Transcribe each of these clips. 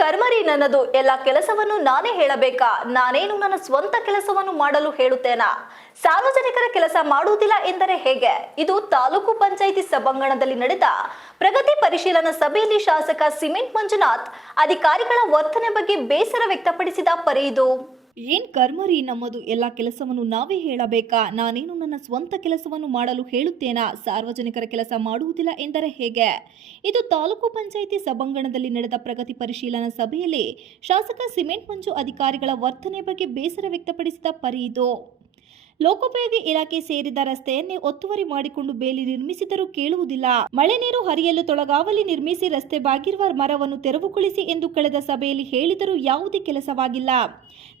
ಕರ್ಮರಿ ನನ್ನದು? ಎಲ್ಲ ಕೆಲಸವನ್ನು ನಾನೇ ಹೇಳಬೇಕಾ? ನಾನೇನು ನನ್ನ ಸ್ವಂತ ಕೆಲಸವನ್ನು ಮಾಡಲು ಹೇಳುತ್ತೇನಾ? ಸಾರ್ವಜನಿಕರ ಕೆಲಸ ಮಾಡುವುದಿಲ್ಲ ಎಂದರೆ ಹೇಗೆ? ಇದು ತಾಲೂಕು ಪಂಚಾಯಿತಿ ಸಭಾಂಗಣದಲ್ಲಿ ನಡೆದ ಪ್ರಗತಿ ಪರಿಶೀಲನಾ ಸಭೆಯಲ್ಲಿ ಶಾಸಕ ಸಿಮೆಂಟ್ ಮಂಜುನಾಥ್ ಅಧಿಕಾರಿಗಳ ವರ್ತನೆ ಬಗ್ಗೆ ಬೇಸರ ವ್ಯಕ್ತಪಡಿಸಿದ ಪರಿ ಇದು. ಏನ್ ಕರ್ಮರಿ ನಮ್ಮದು? ಎಲ್ಲ ಕೆಲಸವನ್ನು ನಾವೇ ಹೇಳಬೇಕಾ? ನಾನೇನು ನನ್ನ ಸ್ವಂತ ಕೆಲಸವನ್ನು ಮಾಡಲು ಹೇಳುತ್ತೇನಾ? ಸಾರ್ವಜನಿಕರ ಕೆಲಸ ಮಾಡುವುದಿಲ್ಲ ಎಂದರೆ ಹೇಗೆ? ಇದು ತಾಲೂಕು ಪಂಚಾಯಿತಿ ಸಭಾಂಗಣದಲ್ಲಿ ನಡೆದ ಪ್ರಗತಿ ಪರಿಶೀಲನಾ ಸಭೆಯಲ್ಲಿ ಶಾಸಕ ಸಿಮೆಂಟ್ ಮಂಜು ಅಧಿಕಾರಿಗಳ ವರ್ತನೆ ಬಗ್ಗೆ ಬೇಸರ ವ್ಯಕ್ತಪಡಿಸಿದ ಪರಿ ಇದು. ಲೋಕೋಪಯೋಗಿ ಇಲಾಖೆ ಸೇರಿದ ರಸ್ತೆಯನ್ನೇ ಒತ್ತುವರಿ ಮಾಡಿಕೊಂಡು ಬೇಲಿ ನಿರ್ಮಿಸಿದರೂ ಕೇಳುವುದಿಲ್ಲ. ಮಳೆ ನೀರು ಹರಿಯಲು ತೊಳಗಾವಲಿ ನಿರ್ಮಿಸಿ ರಸ್ತೆ ಬಾಗಿರುವ ಮರವನ್ನು ತೆರವುಗೊಳಿಸಿ ಎಂದು ಕಳೆದ ಸಭೆಯಲ್ಲಿ ಹೇಳಿದರೂ ಯಾವುದೇ ಕೆಲಸವಾಗಿಲ್ಲ.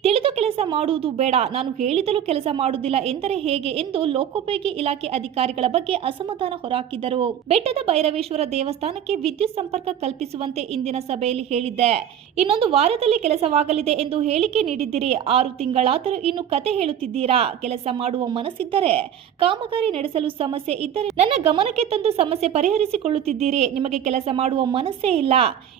ತಿಳಿದು ಕೆಲಸ ಮಾಡುವುದು ಬೇಡ. ನಾನು ಹೇಳಿದರೂ ಕೆಲಸ ಮಾಡುವುದಿಲ್ಲ ಎಂದರೆ ಹೇಗೆ ಎಂದು ಲೋಕೋಪಯೋಗಿ ಇಲಾಖೆ ಅಧಿಕಾರಿಗಳ ಬಗ್ಗೆ ಅಸಮಾಧಾನ ಹೊರಹಾಕಿದರು. ಬೆಟ್ಟದ ಭೈರವೇಶ್ವರ ದೇವಸ್ಥಾನಕ್ಕೆ ವಿದ್ಯುತ್ ಸಂಪರ್ಕ ಕಲ್ಪಿಸುವಂತೆ ಇಂದಿನ ಸಭೆಯಲ್ಲಿ ಹೇಳಿದ್ದೆ. ಇನ್ನೊಂದು ವಾರದಲ್ಲಿ ಕೆಲಸವಾಗಲಿದೆ ಎಂದು ಹೇಳಿಕೆ ನೀಡಿದ್ದೀರಿ. ಆರು ತಿಂಗಳಾದರೂ ಇನ್ನು ಕತೆ ಹೇಳುತ್ತಿದ್ದೀರಾ? ಕೆಲಸ ಮಾಡುವ ಮನಸ್ಸಿದ್ದರೆ ಕಾಮಗಾರಿ ನಡೆಸಲು ಸಮಸ್ಯೆ ಇದ್ದರೆ ನನ್ನ ಗಮನಕ್ಕೆ ತಂದು ಸಮಸ್ಯೆ ಪರಿಹರಿಸಿಕೊಳ್ಳುತ್ತಿದ್ದೀರಿ. ನಿಮಗೆ ಕೆಲಸ ಮಾಡುವ ಮನಸ್ಸೇ ಇಲ್ಲ.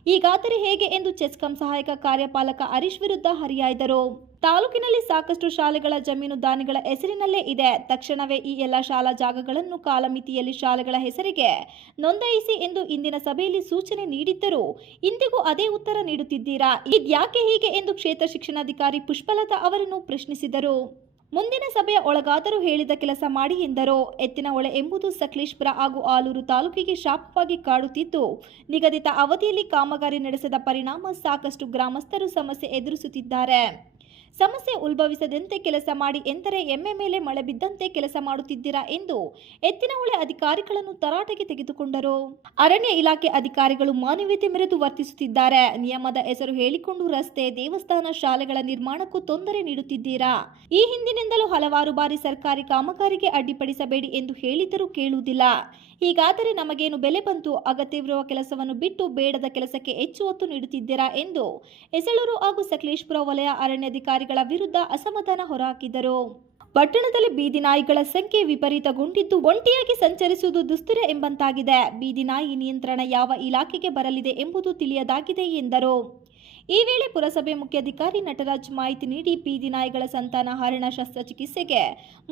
ಈಗಾದರೆ ಹೇಗೆ ಎಂದು ಚೆಸ್ಕಾಂ ಸಹಾಯಕ ಕಾರ್ಯಪಾಲಕ ಹರೀಶ್ ವಿರುದ್ಧ ಹರಿಯಾಯ್ದರು. ತಾಲೂಕಿನಲ್ಲಿ ಸಾಕಷ್ಟು ಶಾಲೆಗಳ ಜಮೀನು ದಾನಿಗಳ ಹೆಸರಿನಲ್ಲೇ ಇದೆ. ತಕ್ಷಣವೇ ಈ ಎಲ್ಲ ಶಾಲಾ ಜಾಗಗಳನ್ನು ಕಾಲಮಿತಿಯಲ್ಲಿ ಶಾಲೆಗಳ ಹೆಸರಿಗೆ ನೋಂದಾಯಿಸಿ ಎಂದು ಇಂದಿನ ಸಭೆಯಲ್ಲಿ ಸೂಚನೆ ನೀಡಿದ್ದರೂ ಇಂದಿಗೂ ಅದೇ ಉತ್ತರ ನೀಡುತ್ತಿದ್ದೀರಾ? ಇದ್ಯಾಕೆ ಹೀಗೆ ಎಂದು ಕ್ಷೇತ್ರ ಶಿಕ್ಷಣಾಧಿಕಾರಿ ಪುಷ್ಪಲತಾ ಅವರನ್ನು ಪ್ರಶ್ನಿಸಿದರು. ಮುಂದಿನ ಸಭೆಯ ಒಳಗಾದರೂ ಹೇಳಿದ ಕೆಲಸ ಮಾಡಿ ಎಂದರು. ಎತ್ತಿನ ಹೊಳೆ ಎಂಬುದು ಸಕಲೇಶ್ಪುರ ಹಾಗೂ ಆಲೂರು ತಾಲೂಕಿಗೆ ಶಾಪವಾಗಿ ಕಾಡುತ್ತಿದ್ದು, ನಿಗದಿತ ಅವಧಿಯಲ್ಲಿ ಕಾಮಗಾರಿ ನಡೆಸದ ಪರಿಣಾಮ ಸಾಕಷ್ಟು ಗ್ರಾಮಸ್ಥರು ಸಮಸ್ಯೆ ಎದುರಿಸುತ್ತಿದ್ದಾರೆ. ಸಮಸ್ಯೆ ಉಲ್ಭವಿಸದಂತೆ ಕೆಲಸ ಮಾಡಿ ಎಂದರೆ ಎಮ್ಮೆ ಮೇಲೆ ಮಳೆ ಬಿದ್ದಂತೆ ಕೆಲಸ ಮಾಡುತ್ತಿದ್ದೀರಾ ಎಂದು ಎತ್ತಿನಹೊಳೆ ಅಧಿಕಾರಿಗಳನ್ನು ತರಾಟೆಗೆ ತೆಗೆದುಕೊಂಡರು. ಅರಣ್ಯ ಇಲಾಖೆ ಅಧಿಕಾರಿಗಳು ಮಾನವೀಯತೆ ಮೆರೆದು ವರ್ತಿಸುತ್ತಿದ್ದಾರೆ. ನಿಯಮದ ಹೆಸರು ಹೇಳಿಕೊಂಡು ರಸ್ತೆ, ದೇವಸ್ಥಾನ, ಶಾಲೆಗಳ ನಿರ್ಮಾಣಕ್ಕೂ ತೊಂದರೆ ನೀಡುತ್ತಿದ್ದೀರಾ? ಈ ಹಿಂದಿನಿಂದಲೂ ಹಲವಾರು ಬಾರಿ ಸರ್ಕಾರಿ ಕಾಮಗಾರಿಗೆ ಅಡ್ಡಿಪಡಿಸಬೇಡಿ ಎಂದು ಹೇಳಿದರೂ ಕೇಳುವುದಿಲ್ಲ. ಹೀಗಾದರೆ ನಮಗೇನು ಬೆಲೆ ಬಂತು? ಅಗತ್ಯವಿರುವ ಕೆಲಸವನ್ನು ಬಿಟ್ಟು ಬೇಡದ ಕೆಲಸಕ್ಕೆ ಹೆಚ್ಚು ಒತ್ತು ನೀಡುತ್ತಿದ್ದೀರಾ ಎಂದು ಎಸಳೂರು ಹಾಗೂ ಸಕಲೇಶ್ಪುರ ವಲಯ ಅರಣ್ಯಾಧಿಕಾರಿಗಳ ವಿರುದ್ಧ ಅಸಮಾಧಾನ ಹೊರಹಾಕಿದರು. ಪಟ್ಟಣದಲ್ಲಿ ಬೀದಿ ನಾಯಿಗಳ ಸಂಖ್ಯೆ ವಿಪರೀತಗೊಂಡಿದ್ದು ಒಂಟಿಯಾಗಿ ಸಂಚರಿಸುವುದು ದುಸ್ಥಿರ ಎಂಬಂತಾಗಿದೆ. ಬೀದಿ ನಾಯಿ ನಿಯಂತ್ರಣ ಯಾವ ಇಲಾಖೆಗೆ ಬರಲಿದೆ ಎಂಬುದು ತಿಳಿಯದಾಗಿದೆ ಎಂದರು. ಈ ವೇಳೆ ಪುರಸಭೆ ಮುಖ್ಯಾಧಿಕಾರಿ ನಟರಾಜ್ ಮಾಹಿತಿ ನೀಡಿ ಬೀದಿ ನಾಯಿಗಳ ಸಂತಾನ ಹರಣ ಶಸ್ತ್ರಚಿಕಿತ್ಸೆಗೆ.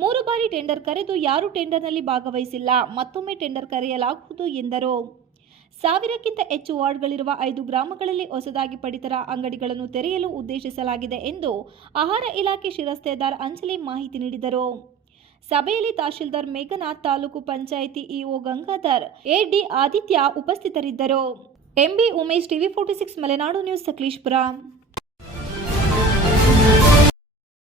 ಮೂರು ಬಾರಿ ಟೆಂಡರ್ ಕರೆದು ಯಾರೂ ಟೆಂಡರ್ನಲ್ಲಿ ಭಾಗವಹಿಸಿಲ್ಲ. ಮತ್ತೊಮ್ಮೆ ಟೆಂಡರ್ ಕರೆಯಲಾಗುವುದು ಎಂದರು. ಸಾವಿರಕ್ಕಿಂತ ಹೆಚ್ಚು ವಾರ್ಡ್ಗಳಿರುವ ಐದು ಗ್ರಾಮಗಳಲ್ಲಿ ಹೊಸದಾಗಿ ಪಡಿತರ ಅಂಗಡಿಗಳನ್ನು ತೆರೆಯಲು ಉದ್ದೇಶಿಸಲಾಗಿದೆ ಎಂದು ಆಹಾರ ಇಲಾಖೆ ಶಿರಸ್ತೇದಾರ್ ಅಂಜಲಿ ಮಾಹಿತಿ ನೀಡಿದರು. ಸಭೆಯಲ್ಲಿ ತಹಶೀಲ್ದಾರ್ ಮೇಘನಾಥ್ ತಾಲೂಕು ಪಂಚಾಯಿತಿ ಇಒ ಗಂಗಾಧರ್ ಎಡಿ ಆದಿತ್ಯ ಉಪಸ್ಥಿತರಿದ್ದರು. MB Umesh TV forty six Malenadu news Sakleshpur